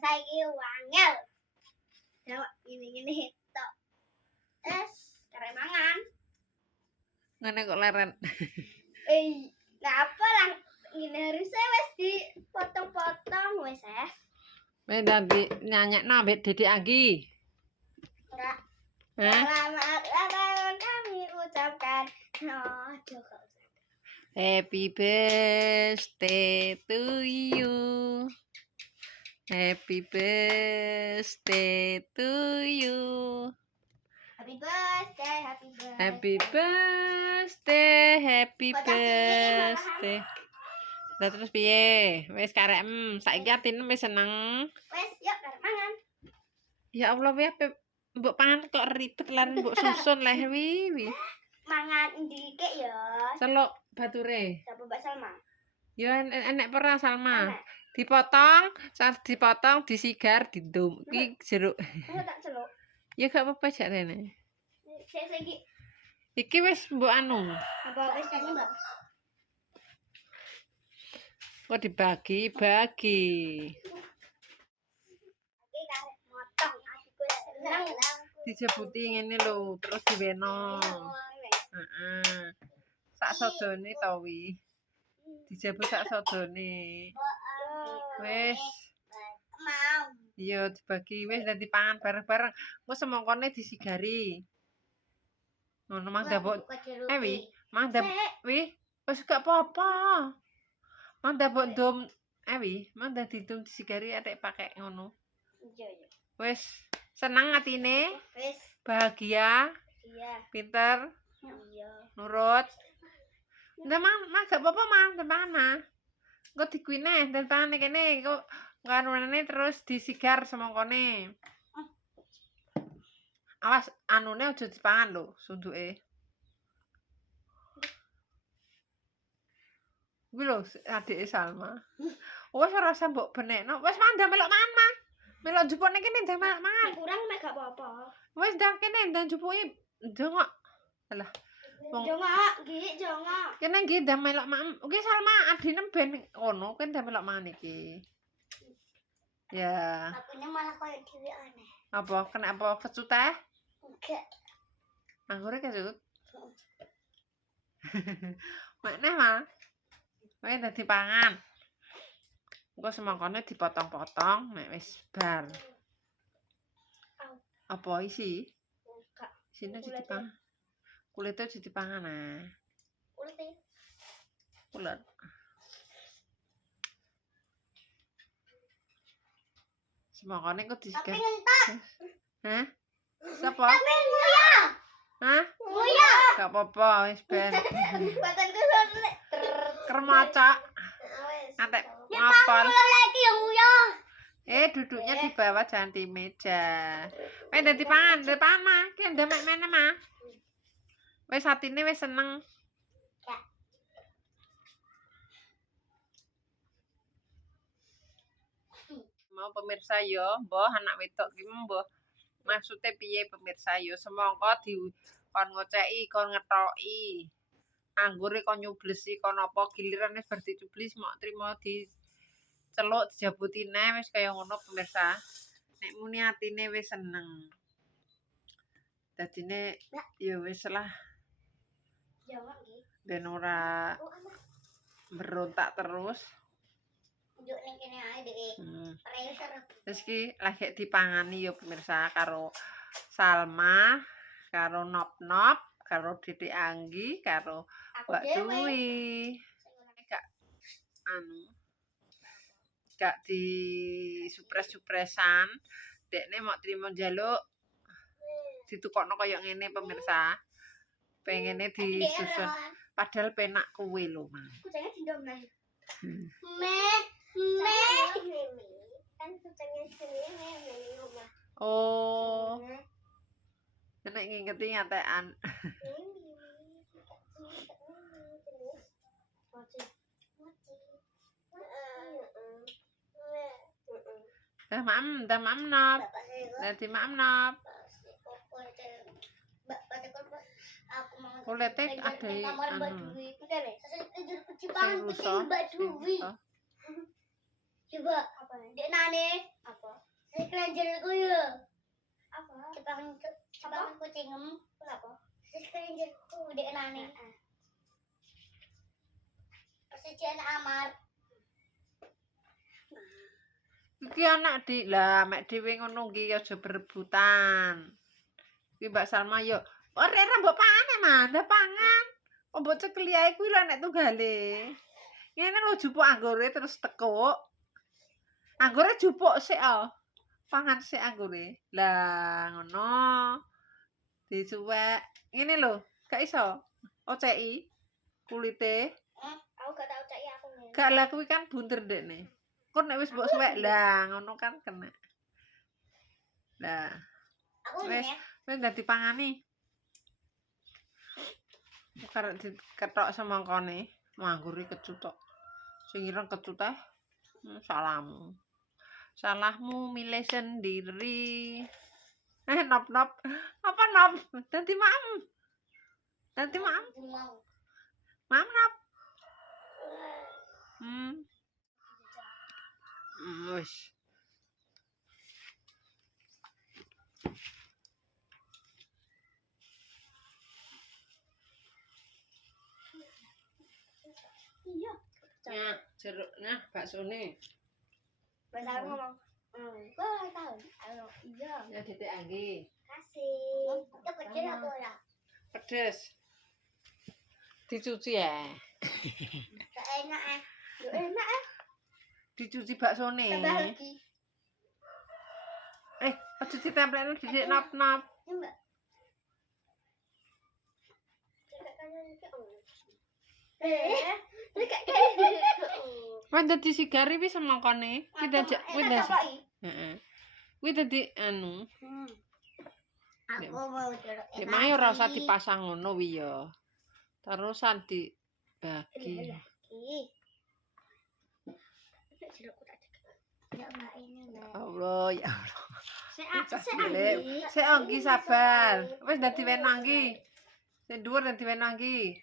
saiki wangel. Jawab gini-gini tok. Karek mangan. Ngene kok leren. Ngapa lah ngene harusnya wis dipotong-potong wis Wis dadi nyanyekno ambek Dedek Anggi. Enggak. Hah? Selamat ulang tahun kami ucapkan. Aduh, gak usah. Happy birthday to you. Happy birthday to you. Happy birthday, happy birthday. Happy birthday, happy birthday. Lah terus piye? Wis karek saiki atine wis seneng. Wes, yuk karek mangan. Ya Allah piye mbok pangan kok ribet lan mbok susun leh wi. Mangan ndikik ya. Celuk bature. Coba Mbak Salma. Ya enek pera Salma. Enak. Dipotong, disigar, didum. Ki jeruk. Ayo tak celuk. Ya gak apa-apa jak rene. Sik iki. Iki wis mbok anu. Apa wis ini, Mbak? Kok dibagi-bagi. Iki karek motong, adikku seneng. Dijebuti ngene lho, terus diweno. Heeh. Sak sodone to wi. Dijebut sak sodone. Wis. Mau. Iya dibagi wis dadi pangan bareng-bareng. Engko semongkone disigari. Ngono mang ndabok. Wi, mang ndabok. Wi, wis gak apa-apa. Mang ndabok dom. Wi, mang dadi dom disigari arek pakai ngono. Iya, iya. Wis seneng atine, Wis. bahagia, Iya. pinter, Iya. nurut. Ndak mang gak apa-apa mang, teman mah. Engko dikuine dan tangane kene kok nganune terus disigar semongkone. Awas anune aja dipangan lho, sunduke. Kuwi lho adike Salma. Wes ora usah mbok benekno. Wes mandang melok mama. Melok jupukne kene ndang melok mangan. Kurang mek gak apa-apa. Wes ndang kene ndang jupuke ndongok. Alah. Jongok, nggih, jongok. Kene nggih ndang melok mam. Ki Salma adine ben ngono kene ndang melok mangan iki. Ya. Akunya malah koyo dhewe aneh. Apa kena apa kecut teh? Enggak. Anggure kecut. Mek neh mah. Wes dadi pangan. Engko semangkane dipotong-potong mek wis bar. Apa isi? Enggak. Sini dipangan. Kulitnya dipangan nah. Ulet. Ulet. Semangkane kok disigar. Tapi ngentak. Hah? Sapa? Tapi nguya. Hah? Nguya. Gak apa-apa wis ben. Badanku sono. Kermacak. Wes. Ngantek Ya ngapal. tahu lagi yang nguya. Duduknya di bawah jangan di meja. Wes dadi pangan mah. Ki ndemek mene mah. Wes atine wis seneng. Ya. Mau pemirsa yo, mbah anak wedok ki mbah. Maksude piye pemirsa yo, semangka di kon ngoceki, kon ngetoki. Anggure kon nyublesi kon apa giliran wis bar dicublis mok trimo di celuk dijabuti neh wis kaya ngono pemirsa. Nek muni atine wis seneng. Dadine ya wis lah Jongok nggih. ben ora berontak terus. Njuk ning kene ae Dek. Pressure. Terus ki lagi dipangani ya pemirsa karo Salma, karo Nop-Nop, karo Dedek Anggi, karo Mbak Dwi. Gak anu. Gak di supres-supresan. Dekne mau trimo njaluk ditukokno kaya ngene pemirsa. Pengene disusun. Padahal penak kuwe lho, Mang. Kucingnya dindom nih. Kan kucingnya sini rumah. Oh. Nek ngingeti ngatekan. Dah mam nop. Dadi mam nop. Aku mau Kulite ada anu. Mbak Dwi. Coba apa? Dek nane apa? keranjangku ya. Apa? Cepat kucingem. Kenapa? Terus keranjangku di enane. Persetujuan Amar. Iki anak di lah mek dhewe ngono ki aja berebutan. Iki Mbak Salma yo ora mbok pangan mandha pangan. Kok mbok cekeli ae kuwi lho nek tunggale. Ngene lho jupuk anggure terus tekuk. Anggure jupuk sik pangan sik anggure. Lah ngono. Disuwek. Ngene lho, gak iso. Oceki kulite. Aku gak tau cek aku ngene. Gak lah kuwi kan bunter dekne. Kok nek wis mbok suwek lah ngono kan kena. Lah, Aku wis wis dadi pangani. Karek diketok semangkane, manggure kecut tok. Sing ireng kecut teh. Salahmu. Salahmu milih sendiri. Nop. Apa nop? Dadi mam. Dadi mam. Mam nop. Wis. Iya. Nah, jeruk nah baksone. Besar ngomong. Kok tahu? Ayo, iya. Ya titik anggi. Kasih. Kita pedes apa ora? Pedes. Dicuci ya. Gak enak enak Dicuci baksone. Tambah lagi. Aja ditempelno didik nop-nop. Enggak. Wis dadi sigari wis semangkane. Kuwi dadi heeh. Kuwi dadi anu. Aku mau jeruk. Ya mae ora usah dipasang ngono wi ya. Terusan dibagi. Jerukku tak cek. Ya mbak ini mbak. Allah ya Allah. Anggi. Sik anggi sabar. Wis dadi wenang iki. Sing dhuwur dadi wenang iki.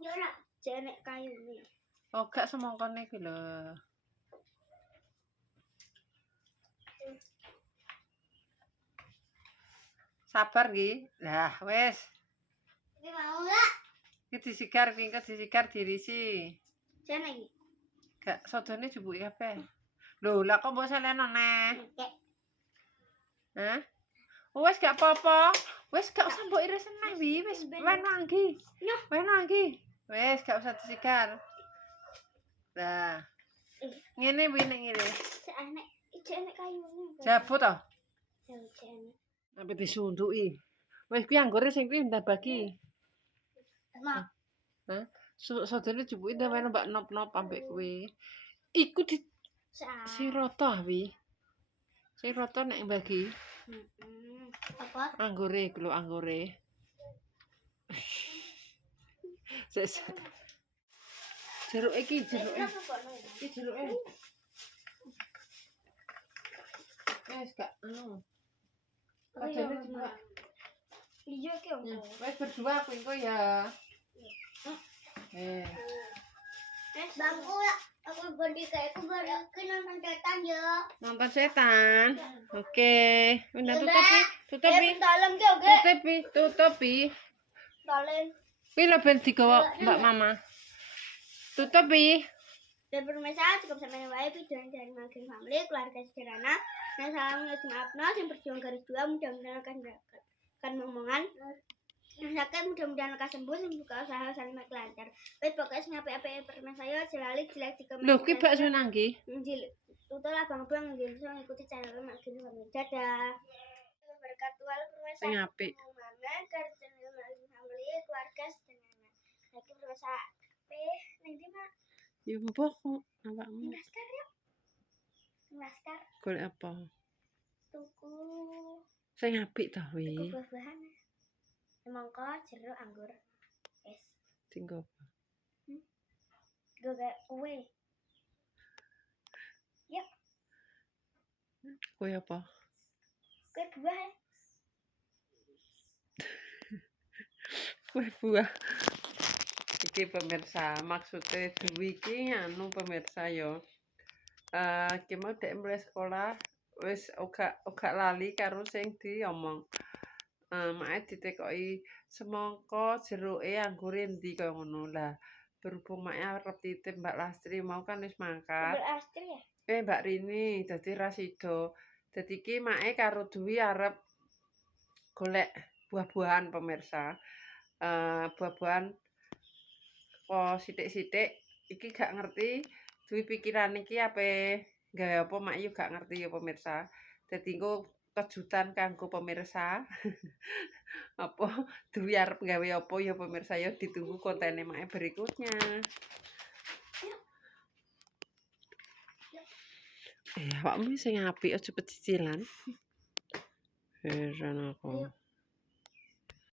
Ya ora jenek kayu nih. Oh gak semangkane iki lho. Sabar iki. Lah wis. Ini mau enggak? Iki disigar dirisi. Jenek iki. Gak sodone jupuki kabeh. Lho, lah kok mbok seleno neh? Hah? Wis gak apa-apa. Wis gak usah mbok iris neh wi, wis wenang iki. Wenang iki. Wis gak usah disigar. Lah. Ngene wi nek ngiris. Jenek kayune. Jabut to? Jenek. Sampai disunduki. Wis kuwi anggore sing kuwi ndak bagi. Mak. Hah? Sodone jupuki ndak meno mbak nop-nop ambek kuwi. Iku di Siroto wi. Siroto nek bagi. Apa? Anggore iku lho anggore. Jeruk iki jeruke. Iki jeruke. Wes gak anu. Padahal cuma Iya ki om. wes berdua aku engko ya. Bangku lah. Aku body kayak aku baru nonton setan ya. Nonton setan. Oke. Udah tutup pi. Dalam ki oke. Tutup pi. Dalam. Pi lo ben digawa Mbak Mama. Tutup pi. Dan pemirsa cukup sampai wae video dari Makin Family keluarga sederhana. Dan salam ngajeng apno yang berjuang garis dua mudah-mudahan akan ngomongan. Sakit mudah-mudahan akan sembuh dan buka usaha saling lancar. Wes pokoknya ngapain pemirsa saya jelali jelek di komen. Lho ki bakso nanggi. Tutulah bang nggih bisa ngikuti channel Makin Family. Dadah. Berkat Tuhan pemirsa. Sing apik. Mana garis channel Makin Family keluarga sederhana. Lagi pemirsa ning ndi Mak? Ya mbok awakmu. Laskar ya. Laskar Golek apa? tuku Sing apik ta wi. buah-buahan. Semangka, jeruk, anggur. Es. Tinggo apa? Gue kayak kue. Yuk, Kue apa? kue buah. Kue buah. Iki pemirsa, maksudnya duwi iki anu pemirsa yo. Ki mau dek mulai sekolah wis uga lali karo sing diomong. Make ditekoki semangka, jeruke, anggure endi kaya ngono. Lah berhubung make arep titip Mbak Lastri mau kan wis mangkat. Mbak Astri ya? Mbak Rini dadi ra sida. Dadi iki make karo Dwi arep golek buah-buahan pemirsa. Buah-buahan kok sithik-sithik iki gak ngerti Dwi pikiran iki ape gawe apa mak yo gak ngerti ya pemirsa. Dadi engko kejutan kanggo pemirsa. Apa Dwi arep gawe apa ya pemirsa ya ditunggu kontene mak berikutnya. Awakmu sing apik aja pecicilan. Heran aku.